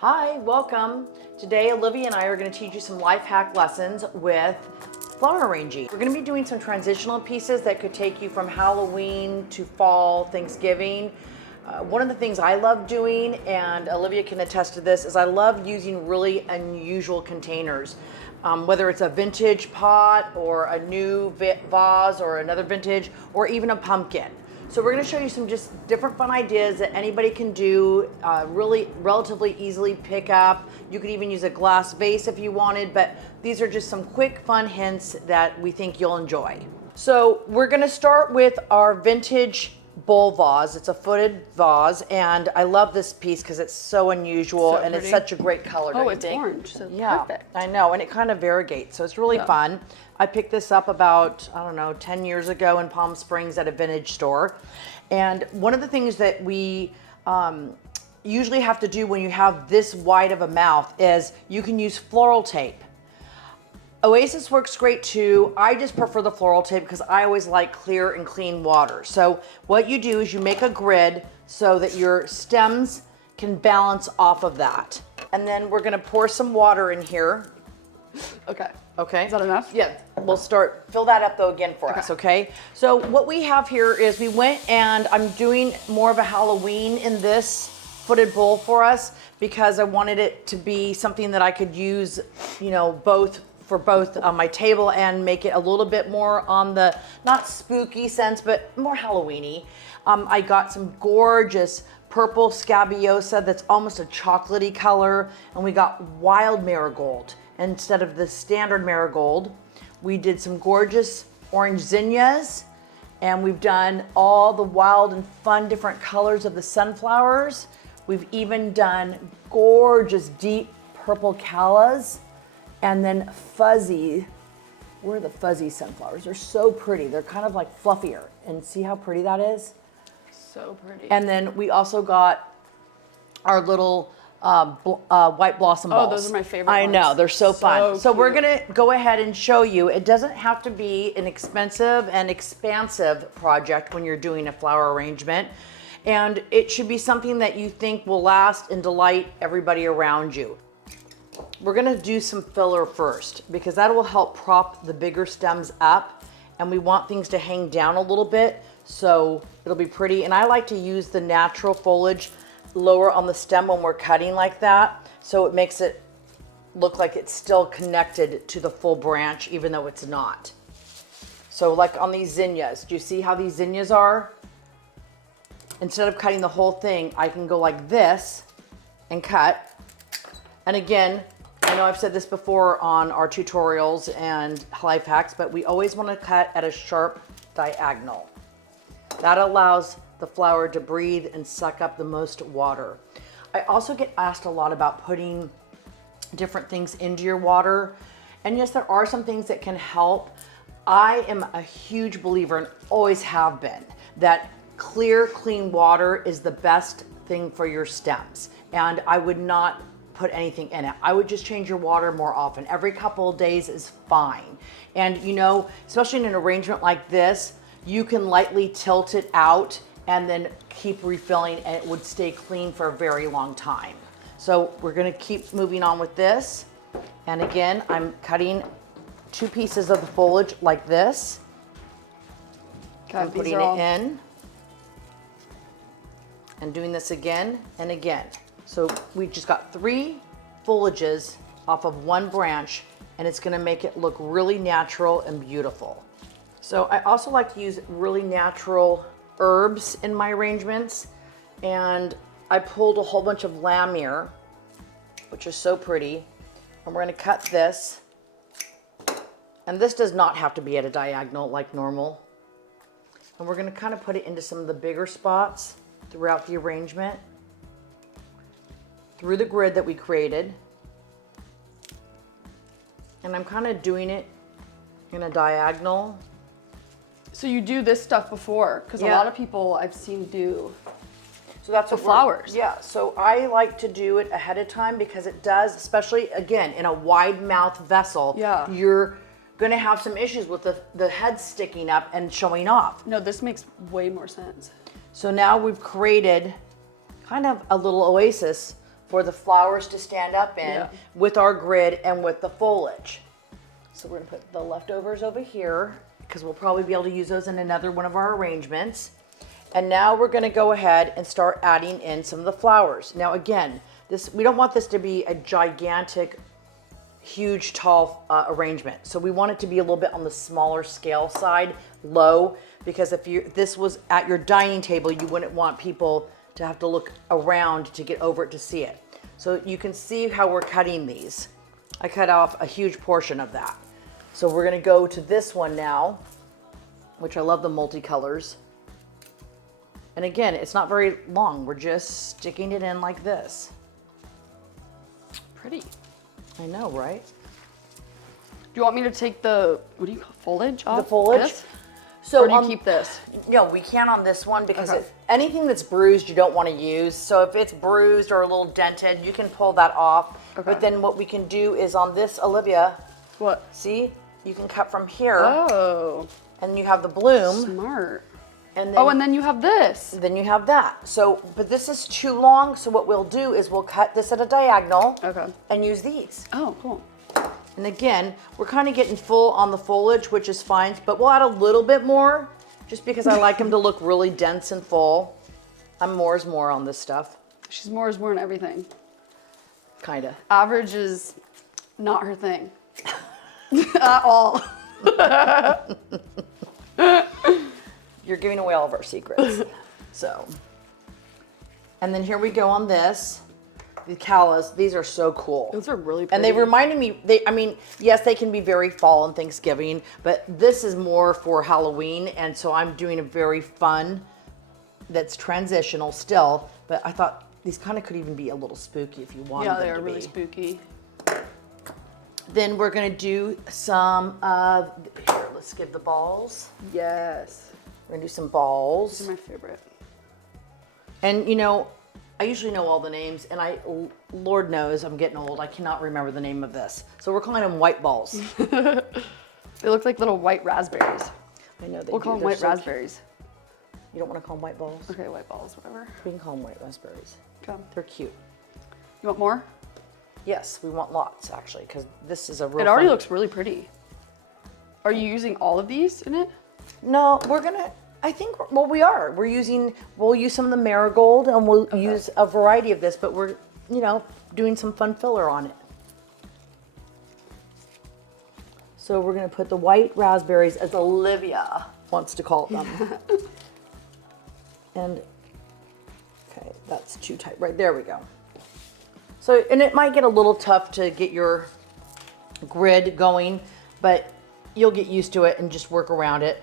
Hi, welcome. Today Olivia and I are going to teach you some life hack lessons with flower arranging. We're going to be doing some transitional pieces that could take you from Halloween to fall, Thanksgiving. One of the things I love doing, and Olivia can attest to this, is I love using really unusual containers. Whether it's a vintage pot or a new vase or another vintage or even a pumpkin. So we're going to show you some just different fun ideas that anybody can do, really relatively easily pick up. You could even use a glass vase if you wanted, but these are just some quick fun hints that we think you'll enjoy. So we're going to start with our vintage bowl vase. It's a footed vase, and I love this piece because it's so unusual and it's such a great color. Oh, it's orange, so yeah, perfect. I know, and it kind of variegates, so it's really fun. I picked this up about, I don't know, 10 years ago in Palm Springs at a vintage store. And one of the things that we usually have to do when you have this wide of a mouth is you can use floral tape. Oasis works great too. I just prefer the floral tape because I always like clear and clean water. So what you do is you make a grid so that your stems can balance off of that. And then we're gonna pour some water in here. Okay. Okay. Is that enough? Yeah, we'll fill that up though again for us, okay? So what we have here is we went and I'm doing more of a Halloween in this footed bowl for us because I wanted it to be something that I could use, you know, both on my table and make it a little bit more on the, not spooky sense, but more Halloween-y. I got some gorgeous purple scabiosa that's almost a chocolatey color, and we got wild marigold. Instead of the standard marigold, we did some gorgeous orange zinnias, and we've done all the wild and fun different colors of the sunflowers. We've even done gorgeous deep purple callas, and then fuzzy. Where are the fuzzy sunflowers? They're so pretty. They're kind of like fluffier. And see how pretty that is? So pretty. And then we also got our little white blossom balls. Oh, those are my favorite I ones. know, they're so fun. So we're cute. gonna go ahead and show you. It doesn't have to be an expensive and expansive project when you're doing a flower arrangement. And it should be something that you think will last and delight everybody around you. We're gonna do some filler first because that will help prop the bigger stems up, and we want things to hang down a little bit so it'll be pretty. And I like to use the natural foliage lower on the stem when we're cutting like that, so it makes it look like it's still connected to the full branch even though it's not. So like on these zinnias, do you see how these zinnias are? Instead of cutting the whole thing, I can go like this and cut. And again, I know I've said this before on our tutorials and life hacks, but we always want to cut at a sharp diagonal. That allows the flower to breathe and suck up the most water. I also get asked a lot about putting different things into your water. And yes, there are some things that can help. I am a huge believer, and always have been, that clear, clean water is the best thing for your stems. And I would not put anything in it. I would just change your water more often. Every couple of days is fine. And you know, especially in an arrangement like this, you can lightly tilt it out and then keep refilling, and it would stay clean for a very long time. So we're gonna keep moving on with this. And again, I'm cutting 2 pieces of the foliage like this. I'm putting it in and doing this again and again. So we just got 3 foliages off of 1 branch, and it's gonna make it look really natural and beautiful. So I also like to use really natural herbs in my arrangements, and I pulled a whole bunch of lammerre, which is so pretty, and we're gonna cut this. And this does not have to be at a diagonal like normal. And we're gonna kind of put it into some of the bigger spots throughout the arrangement, through the grid that we created. And I'm kind of doing it in a diagonal. So you do this stuff before? Because a lot of people I've seen do So that's the what flowers. Yeah, so I like to do it ahead of time because it does, especially again, in a wide mouth vessel, you're gonna have some issues with the head sticking up and showing off. No, this makes way more sense. So now we've created kind of a little oasis for the flowers to stand up in with our grid and with the foliage. So we're gonna put the leftovers over here because we'll probably be able to use those in another one of our arrangements. And now we're gonna go ahead and start adding in some of the flowers. Now again, we don't want this to be a gigantic, huge, tall arrangement. So we want it to be a little bit on the smaller scale side, low, because if this was at your dining table, you wouldn't want people to have to look around to get over it to see it. So you can see how we're cutting these. I cut off a huge portion of that. So we're gonna go to this one now, which I love the multicolors. And again, it's not very long. We're just sticking it in like this. Pretty. I know, right? Do you want me to take the, what do you call, foliage off? The foliage? This? So or do you keep this? No, we can on this one because anything that's bruised you don't want to use. So if it's bruised or a little dented, you can pull that off. Okay. But then what we can do is on this, Olivia. What? See? You can cut from here. Oh. And you have the bloom. Smart. And then, and then you have this. Then you have that. So, but this is too long. So what we'll do is we'll cut this at a diagonal. Okay. And use these. Oh, cool. And again, we're kind of getting full on the foliage, which is fine, but we'll add a little bit more just because I like them to look really dense and full. I'm more is more on this stuff. She's more is more on everything. Kind of. Average is not her thing. At all. You're giving away all of our secrets. So, and then here we go on this. The callas, these are so cool. Those are really pretty. And they reminded me, I mean, yes, they can be very fall and Thanksgiving, but this is more for Halloween. And so I'm doing a very fun, that's transitional still, but I thought these kind of could even be a little spooky if you wanted them to be. Yeah, they are really spooky. Then we're gonna do some, here, let's give the balls. Yes. We're gonna do some balls. These are my favorite. And you know, I usually know all the names, and Lord knows I'm getting old. I cannot remember the name of this. So we're calling them white balls. They look like little white raspberries. I know they We'll call them white raspberries. You don't want to call them white balls? Okay, white balls, whatever. We can call them white raspberries. Okay. They're cute. You want more? Yes, we want lots, actually, because this is a real It already fun... looks really pretty. Are you using all of these in it? No, we're gonna, I think, well, we are. We'll use some of the marigold, and we'll use a variety of this, but we're, you know, doing some fun filler on it. So we're gonna put the white raspberries, as Olivia wants to call them. And, okay, that's too tight. Right, there we go. So, and it might get a little tough to get your grid going, but you'll get used to it and just work around it.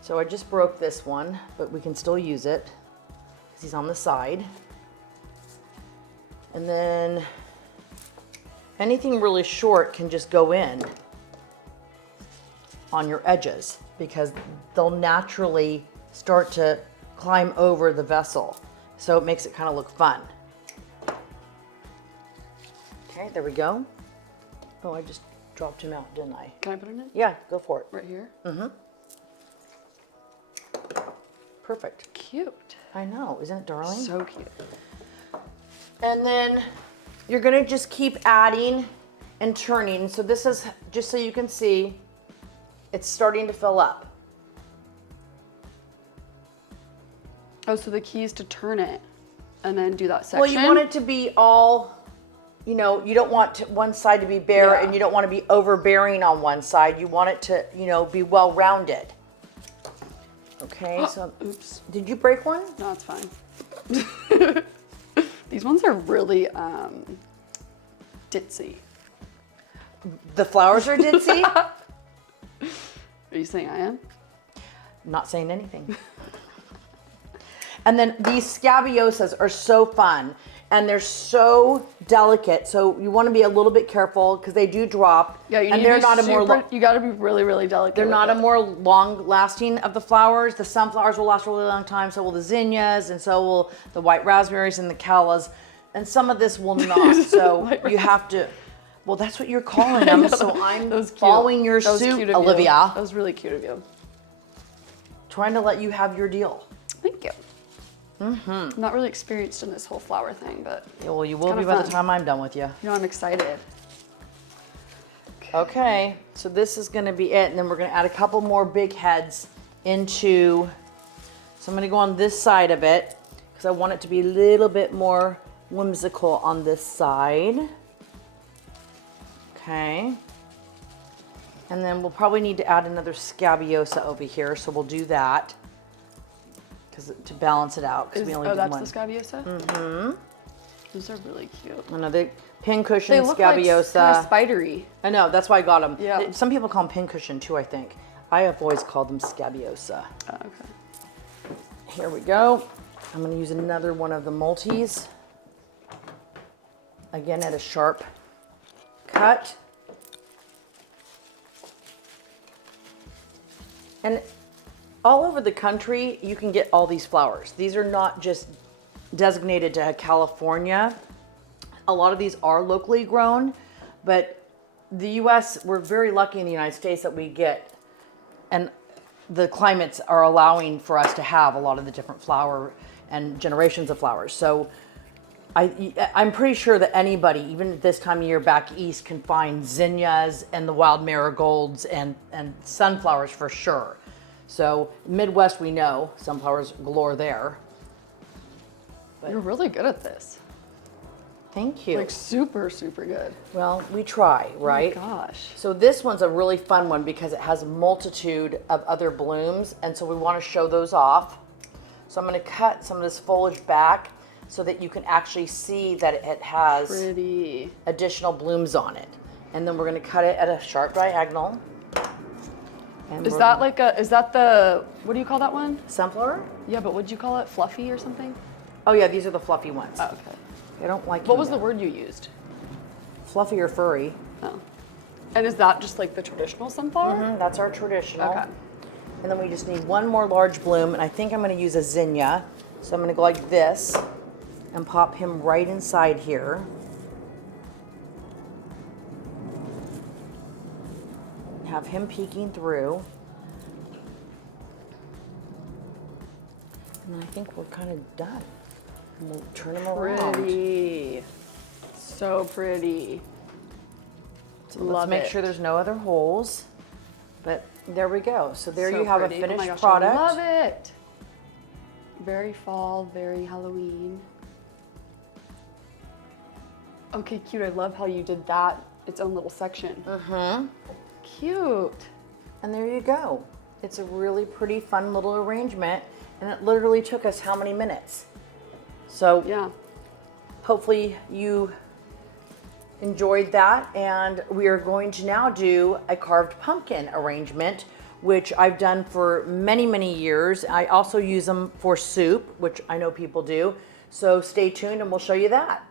So I just broke this one, but we can still use it because he's on the side. And then anything really short can just go in on your edges because they'll naturally start to climb over the vessel. So it makes it kind of look fun. Okay, there we go. Oh, I just dropped him out, didn't I? Can I put it in it? Yeah, go for it. Right here? Mm-hmm. Perfect. Cute. I know, isn't it darling? So cute. And then you're gonna just keep adding and turning. So this is, just so you can see, it's starting to fill up. Oh, so the key is to turn it and then do that section? Well, you want it to be all, you know, you don't want one side to be bare and you don't want to be overbearing on one side. You want it to, you know, be well-rounded. Okay, so, oops. Did you break one? No, it's fine. These ones are really ditzy. The flowers are ditzy? Are you saying I am? Not saying anything. And then these scabiosas are so fun and they're so delicate. So you want to be a little bit careful because they do drop. Yeah, you and need they're to be not super, a more you got to be really, really delicate. They're with not it. a more long lasting of the flowers. The sunflowers will last a really long time. So will the zinnias and so will the white raspberries and the callas. And some of this will not. So you have to, well, that's what you're calling them. So I'm following your suit, Olivia. That was really cute of you. Trying to let you have your deal. Thank you. I'm not really experienced in this whole flower thing, but Yeah, well, you will kinda be by the fun. time I'm done with you. you know, I'm excited. Okay, so this is gonna be it, and then we're gonna add a couple more big heads into, so I'm gonna go on this side of it, because I want it to be a little bit more whimsical on this side. Okay. And then we'll probably need to add another scabiosa over here, so we'll do that, because to balance it out, because we only did that's one. the scabiosa? Mm-hmm. Those are really cute. Another pincushion They look scabiosa. like kind of spidery. I know, that's why I got them. Yeah. Some people call them pincushion too, I think. I have always called them scabiosa. Oh, okay. Here we go. I'm going to use another one of the multis. Again, at a sharp cut. And all over the country, you can get all these flowers. These are not just designated to California. A lot of these are locally grown, but the US, we're very lucky in the United States that we get, and the climates are allowing for us to have a lot of the different flower and generations of flowers. So I'm pretty sure that anybody, even at this time of year back east, can find zinnias and the wild marigolds and sunflowers for sure. So Midwest, we know sunflowers galore there. You're really good at this. Thank you. Like super, super good. Well, we try, right? Oh my gosh. So this one's a really fun one because it has a multitude of other blooms, and so we want to show those off. So I'm going to cut some of this foliage back so that you can actually see that it has Pretty. additional blooms on it. And then we're going to cut it at a sharp diagonal. And Is we're- that the, what do you call that one? sunflower? Yeah, but what'd you call it? Fluffy or something? Oh yeah, these are the fluffy ones. Oh, okay. I don't like. What was the word you used? Fluffy or furry? Oh. And is that just like the traditional sunflower? That's our traditional. Okay. And then we just need one more large bloom, and I think I'm going to use a zinnia. So I'm going to go like this and pop him right inside here. Have him peeking through. And then I think we're kind of done. And we'll turn him around. Pretty. So pretty. So Love let's make it. sure there's no other holes. But there we go. So there So you have pretty. a finished Oh my gosh, product. I love it. Very fall, very Halloween. Okay, cute. I love how you did that. Its own little section. Cute. And there you go. It's a really pretty, fun little arrangement. And it literally took us how many minutes? So Yeah. hopefully you enjoyed that. And we are going to now do a carved pumpkin arrangement, which I've done for many, many years. I also use them for soup, which I know people do. So stay tuned and we'll show you that.